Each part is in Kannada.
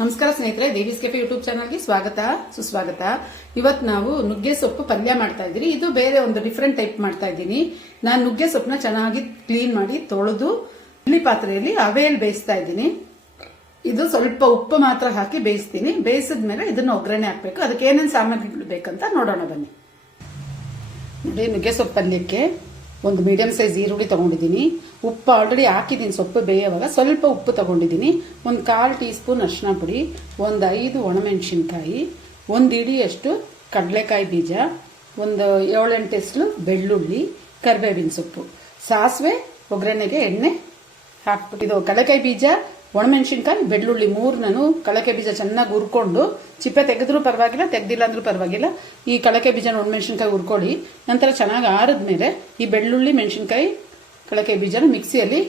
ನಮಸ್ಕಾರ ಸ್ನೇಹಿತರೆ, ದೇವೀಸ್ ಕೆಫೆ ಯೂಟ್ಯೂಬ್ ಚಾನಲ್ಗೆ ಸ್ವಾಗತ ಸುಸ್ವಾಗತ. ಇವತ್ತು ನಾವು ನುಗ್ಗೆ ಸೊಪ್ಪು ಪಲ್ಯ ಮಾಡ್ತಾ ಇದ್ದೀವಿ. ಇದು ಬೇರೆ ಒಂದು ಡಿಫ್ರೆಂಟ್ ಟೈಪ್ ಮಾಡ್ತಾ ಇದ್ದೀನಿ. ನಾನು ನುಗ್ಗೆ ಸೊಪ್ಪನ್ನ ಚೆನ್ನಾಗಿ ಕ್ಲೀನ್ ಮಾಡಿ ತೊಳೆದು ಇಡ್ಲಿ ಪಾತ್ರೆಯಲ್ಲಿ ಹಬೆಯಲ್ಲಿ ಬೇಯಿಸ್ತಾ ಇದ್ದೀನಿ. ಇದು ಸ್ವಲ್ಪ ಉಪ್ಪು ಮಾತ್ರ ಹಾಕಿ ಬೇಯಿಸ್ತೀನಿ. ಬೇಯಿಸಿದ್ಮೇಲೆ ಇದನ್ನ ಒಗ್ಗರಣೆ ಹಾಕಬೇಕು. ಅದಕ್ಕೆ ಏನೇನು ಸಾಮಗ್ರಿಗಳು ಬೇಕಂತ ನೋಡೋಣ ಬನ್ನಿ. ನೋಡಿ, ನುಗ್ಗೆ ಸೊಪ್ಪು ಪಲ್ಯಕ್ಕೆ ಒಂದು ಮೀಡಿಯಂ ಸೈಜ್ ಈರುಳ್ಳಿ ತಗೊಂಡಿದ್ದೀನಿ. ಉಪ್ಪು ಆಲ್ರೆಡಿ ಹಾಕಿದ್ದೀನಿ, ಸೊಪ್ಪು ಬೇಯುವಾಗ ಸ್ವಲ್ಪ ಉಪ್ಪು ತಗೊಂಡಿದ್ದೀನಿ. ಒಂದು 1/4 ಟೀ ಸ್ಪೂನ್ ಅರಿಶಿನ ಪುಡಿ, ಒಂದು 5 ಒಣಮೆಣಸಿನ್ಕಾಯಿ, ಒಂದು ಇಡಿಯಷ್ಟು ಕಡಲೆಕಾಯಿ ಬೀಜ, ಒಂದು 7-8 ಎಸಳು ಬೆಳ್ಳುಳ್ಳಿ, ಕರಿಬೇವಿನ ಸೊಪ್ಪು, ಸಾಸಿವೆ, ಒಗ್ಗರಣೆಗೆ ಎಣ್ಣೆ ಹಾಕ್ಬಿಟ್ಟು ಇದು ಕಡಲೆಕಾಯಿ ಬೀಜ, ಒಣಮೆಣಸಿನ್ಕಾಯಿ, ಬೆಳ್ಳುಳ್ಳಿ 3 ನಾನು ಕಡಲೆಕಾಯಿ ಬೀಜ ಚೆನ್ನಾಗಿ ಹುರ್ಕೊಂಡು ಚಿಪ್ಪೆ ತೆಗೆದ್ರೂ ಪರವಾಗಿಲ್ಲ, ತೆಗ್ದಿಲ್ಲ ಅಂದ್ರೂ ಪರವಾಗಿಲ್ಲ. ಈ ಕಡಲೆಕಾಯಿ ಬೀಜ ಒಣಮೆಣಸಿನ್ಕಾಯಿ ಹುರ್ಕೊಳ್ಳಿ. ನಂತರ ಚೆನ್ನಾಗಿ ಆರಿದ್ಮೇಲೆ ಈ ಬೆಳ್ಳುಳ್ಳಿ, ಮೆಣಸಿನ್ಕಾಯಿ, ಕಡಲೆಕಾಯಿ ಬೀಜನ ಮಿಕ್ಸಿಯಲ್ಲಿ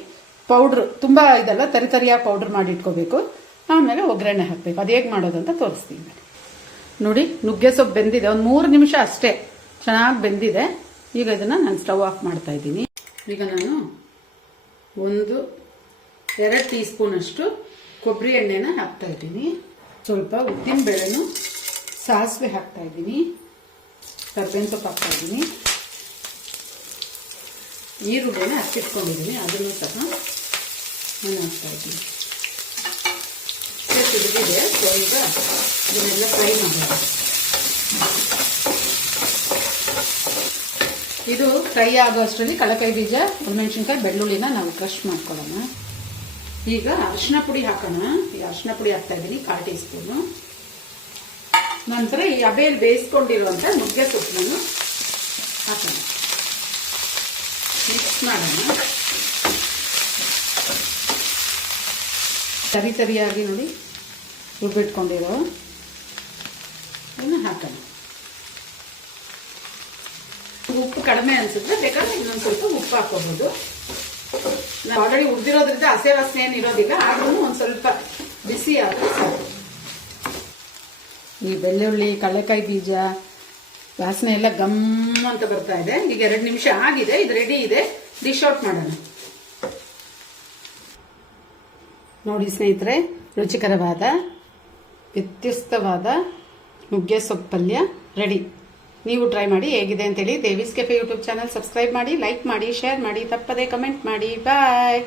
ಪೌಡ್ರ್, ತುಂಬಾ ಇದೆಲ್ಲ ತರಿಯಾಗಿ ಪೌಡ್ರ್ ಮಾಡಿ ಇಟ್ಕೋಬೇಕು. ಆಮೇಲೆ ಒಗ್ಗರಣೆ ಹಾಕಬೇಕು. ಅದು ಹೇಗೆ ಮಾಡೋದು ಅಂತ ತೋರಿಸ್ತೀನಿ. ನೋಡಿ, ನುಗ್ಗೆ ಸೊಪ್ಪು ಬೆಂದಿದೆ. ಒಂದು 3 ನಿಮಿಷ ಅಷ್ಟೇ ಚೆನ್ನಾಗಿ ಬೆಂದಿದೆ. ಈಗ ಇದನ್ನ ನಾನು ಸ್ಟವ್ ಆಫ್ ಮಾಡ್ತಾ ಇದ್ದೀನಿ. ಈಗ ನಾನು 2 ಟೀ ಸ್ಪೂನ್ ಅಷ್ಟು ಕೊಬ್ಬರಿ ಎಣ್ಣೆನ ಹಾಕ್ತಾ ಇದ್ದೀನಿ. ಸ್ವಲ್ಪ ಉದ್ದಿನ ಬೇಳೆನು, ಸಾಸಿವೆ ಹಾಕ್ತಾ ಇದ್ದೀನಿ, ಕರ್ಬೇವಿನ ಸೊಪ್ಪು ಹಾಕ್ತಾ ಇದ್ದೀನಿ, ಈರುಳ್ಳಿನ ಹಚ್ಚಿಟ್ಕೊಂಡಿದ್ದೀನಿ, ಅದನ್ನು ಸಹ ನಾನು ಹಾಕ್ತಾ ಇದ್ದೀನಿ. ಸಿಡಿದಿದೆ, ಸೊ ಈಗ ಇದನ್ನೆಲ್ಲ ಫ್ರೈ ಮಾಡೋಣ. ಇದು ಫ್ರೈ ಆಗೋ ಅಷ್ಟರಲ್ಲಿ ಕಡಲೆಕಾಯಿ ಬೀಜ, ಒಣಮೆಣಸಿನ್ಕಾಯಿ, ಬೆಳ್ಳುಳ್ಳಿನ ನಾವು ಕ್ರಶ್ ಮಾಡ್ಕೊಳ್ಳೋಣ. ಈಗ ಅರಿಶಿನ ಪುಡಿ ಹಾಕೋಣ. ಈ ಅರಿಶಿನ ಪುಡಿ ಹಾಕ್ತಾ ಇದ್ದೀನಿ 1/4 ಟೀ ಸ್ಪೂನು. ನಂತರ ಈ ಹಬೆಯಲ್ಲಿ ಬೇಯಿಸ್ಕೊಂಡಿರುವಂತ ನುಗ್ಗೆ ಸೊಪ್ಪನ್ನು ಹಾಕೋಣ, ಮಿಕ್ಸ್ ಮಾಡೋಣ. ತರಿಯಾಗಿ ನೋಡಿ ರುಬ್ಬಿಟ್ಕೊಂಡಿರೋ ಹಾಕೋಣ. ಉಪ್ಪು ಕಡಿಮೆ ಅನ್ಸುತ್ತೆ, ಬೇಕಾದ್ರೆ ಇನ್ನೊಂದು ಸ್ವಲ್ಪ ಉಪ್ಪು ಹಾಕೋಬಹುದು. ಆಲ್ರೆಡಿ ಉದ್ದಿರೋದ್ರಿಂದ ಹಸೆ ವಾಸನೆ ಏನು ಇರೋದಿಲ್ಲ, ಆದ್ರೂ ಒಂದ್ ಸ್ವಲ್ಪ ಬಿಸಿ ಆದ್ರೆ ಸಾಕು. ಈ ಬೆಳ್ಳುಳ್ಳಿ, ಕಡಲೆಕಾಯಿ ಬೀಜ ವಾಸನೆ ಎಲ್ಲ ಗಮ್ ಅಂತ ಬರ್ತಾ ಇದೆ. ಈಗ 2 ನಿಮಿಷ ಆಗಿದೆ, ಇದು ರೆಡಿ ಇದೆ. ಡಿಶ್ ಔಟ್ ಮಾಡೋಣ. ನೋಡಿ ಸ್ನೇಹಿತರೆ, ರುಚಿಕರವಾದ ವ್ಯತ್ಯಸ್ತವಾದ ನುಗ್ಗೆ ಸೊಪ್ಪು ಪಲ್ಯ ರೆಡಿ. ನೀವು ಟ್ರೈ ಮಾಡಿ ಹೇಗಿದೆ ಅಂತೇಳಿ. ದೇವೀಸ್ ಕೆಫೆ ಯೂಟ್ಯೂಬ್ ಚಾನಲ್ ಸಬ್ಸ್ಕ್ರೈಬ್ ಮಾಡಿ, ಲೈಕ್ ಮಾಡಿ, ಶೇರ್ ಮಾಡಿ, ತಪ್ಪದೆ ಕಮೆಂಟ್ ಮಾಡಿ. ಬಾಯ್.